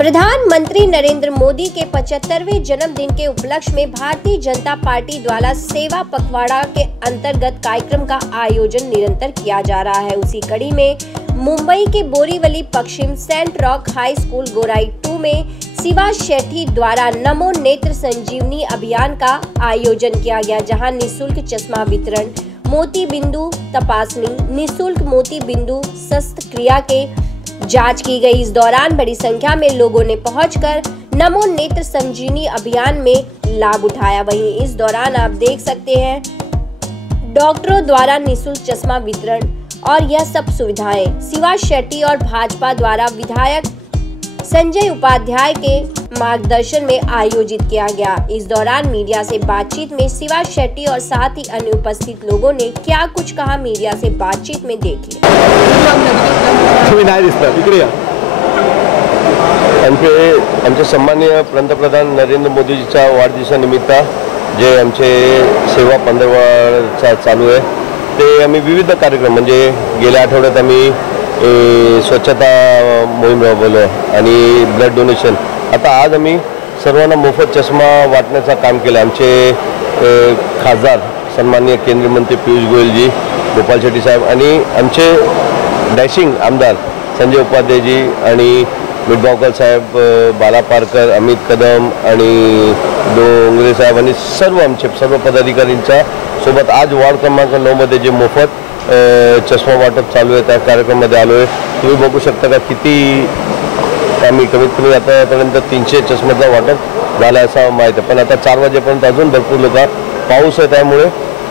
प्रधानमंत्री नरेंद्र मोदी के 75वें जन्मदिन के उपलक्ष्य में भारतीय जनता पार्टी द्वारा सेवा पखवाड़ा के अंतर्गत कार्यक्रम का आयोजन निरंतर किया जा रहा है। उसी कड़ी में मुंबई के बोरीवली पश्चिम सेंट रॉक हाई स्कूल गोराई 2 में शिवा शेट्टी द्वारा नमो नेत्र संजीवनी अभियान का आयोजन किया गया, जहां निःशुल्क चश्मा वितरण, मोती बिंदु तपासनी, निःशुल्क मोती बिंदु शस्त्रक्रिया के जांच की गई। इस दौरान बड़ी संख्या में लोगों ने पहुंचकर नमो नेत्र संजीवनी अभियान में लाभ उठाया। वहीं इस दौरान आप देख सकते हैं डॉक्टरों द्वारा निःशुल्क चश्मा वितरण और यह सब सुविधाएं शिवा शेट्टी और भाजपा द्वारा विधायक संजय उपाध्याय के मार्गदर्शन में आयोजित किया गया। इस दौरान मीडिया से बातचीत में शिवा शेट्टी और साथ ही अन्य उपस्थित लोगों ने क्या कुछ कहा, मीडिया से बातचीत में देखिए। आमचे सन्माननीय पंतप्रधान नरेंद्र मोदीजीच्या वाढदिवसानिमित्त जे आमचे सेवा पंधरवडा चालू आहे ते आम्ही विविध कार्यक्रम म्हणजे गेल्या आठवड्यात आम्ही स्वच्छता मोहीम राबवलं आणि ब्लड डोनेशन। आता आज आम्ही सर्वांना मोफत चष्मा वाटण्याचं काम केलं। आमचे खासदार सन्माननीय केंद्रीय मंत्री पियुष गोयलजी, गोपाल शेट्टी साहेब आणि आमचे डॅशिंग आमदार संजय उपाध्यायजी आणि मिटगावकर साहेब, बाला पारकर, अमित कदम आणि डोंगरे साहेब आणि सर्व पदाधिकाऱ्यांच्या सोबत आज वार्ड क्रमांक 9 मध्ये जे मोफत चष्मा वाटप चालू आहे त्या कार्यक्रमामध्ये आलो आहे। तुम्ही बघू शकता का किती आम्ही कमीत कमी आतापर्यंत 300 चष्म्याचं वाटप झालं असं माहीत आहे, पण आता 4 वाजेपर्यंत अजून भरपूर लोक, पाऊस आहे त्यामुळे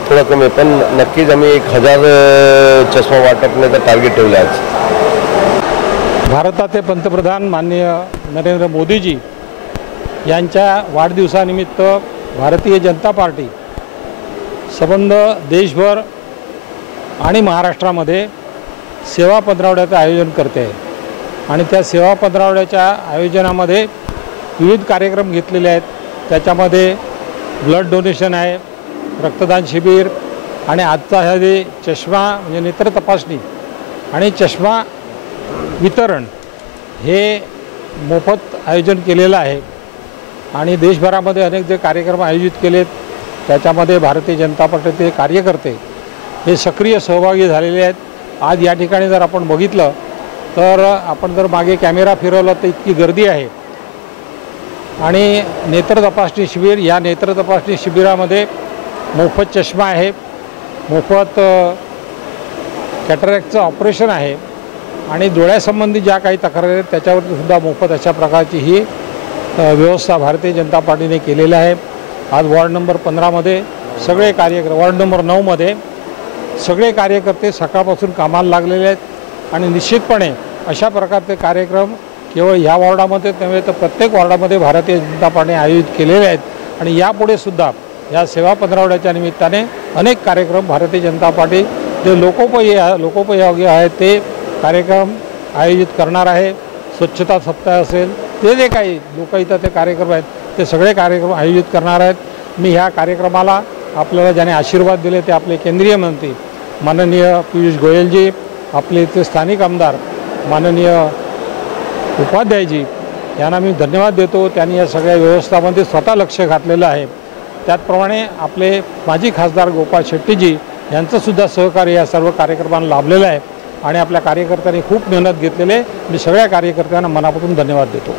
थोडं कमी, पण नक्कीच आम्ही 1000 चष्मा वाटपण्याचं टार्गेट ठेवलं आहे। भारताचे पंतप्रधान माननीय नरेंद्र मोदीजी यांच्या वाढदिवसानिमित्त भारतीय जनता पार्टी संबंध देशभर आणि महाराष्ट्रामध्ये सेवा पंधरवड्याचं आयोजन करते आहे आणि त्या सेवा पंधरवड्याच्या आयोजनामध्ये विविध कार्यक्रम घेतलेले आहेत। त्याच्यामध्ये ब्लड डोनेशन आहे, रक्तदान शिबिर आणि आजचा हा जे चष्मा म्हणजे नेत्र तपासणी आणि चष्मा वितरण हे मोफत आयोजन केलेलं आहे। आणि देशभरामध्ये अनेक जे कार्यक्रम आयोजित केलेत त्याच्यामध्ये भारतीय जनता पार्टीचे कार्यकर्ते हे सक्रिय सहभागी झालेले आहेत। आज या ठिकाणी जर आपण बघितलं तर आपण जर मागे कॅमेरा फिरवला तर इतकी गर्दी आहे। आणि नेत्र तपासणी शिबिर, या नेत्र तपासणी शिबिरामध्ये मोफत चष्मा आहे, मोफत कॅटरॅक्टचं ऑपरेशन आहे आणि डोळ्यासंबंधी ज्या काही तक्रारी आहेत त्याच्यावरती सुद्धा मोफत अशा प्रकारची ही व्यवस्था भारतीय जनता पार्टीने केलेली आहे। आज वार्ड नंबर 15 मध्ये सगळे कार्यक्रम, वार्ड नंबर 9 मध्ये सगळे कार्यकर्ते सकाळपासून कामाला लागलेले आहेत आणि निश्चितपणे अशा प्रकारचे कार्यक्रम केवळ ह्या वॉर्डामध्ये नव्हे तर प्रत्येक वॉर्डामध्ये भारतीय जनता पार्टीने आयोजित केलेले आहेत। आणि यापुढे सुद्धा या सेवा पंधरवड्याच्या निमित्ताने अनेक कार्यक्रम भारतीय जनता पार्टी जे लोकोपयोगी आहेत ते कार्यक्रम आयोजित करणार आहे। स्वच्छता सप्ताह असेल, जे काही लोकहिताचे कार्यक्रम आहेत ते सगळे कार्यक्रम आयोजित करणार आहेत। मी ह्या कार्यक्रमाला आपल्याला ज्याने आशीर्वाद दिले ते आपले केंद्रीय मंत्री माननीय पियुष गोयलजी, आपले इथले स्थानिक आमदार माननीय उपाध्यायजी यांना मी धन्यवाद देतो। त्यांनी या सगळ्या व्यवस्थामध्ये स्वतः लक्ष घातलेलं आहे। त्याचप्रमाणे आपले माजी खासदार गोपाल शेट्टीजी यांचंसुद्धा सहकार्य या सर्व कार्यक्रमांना लाभलेलं आहे आणि आपल्या कार्यकर्त्यांनी खूप मेहनत घेतलेली आहे। मी सगळ्या कार्यकर्त्यांना मनापासून धन्यवाद देतो।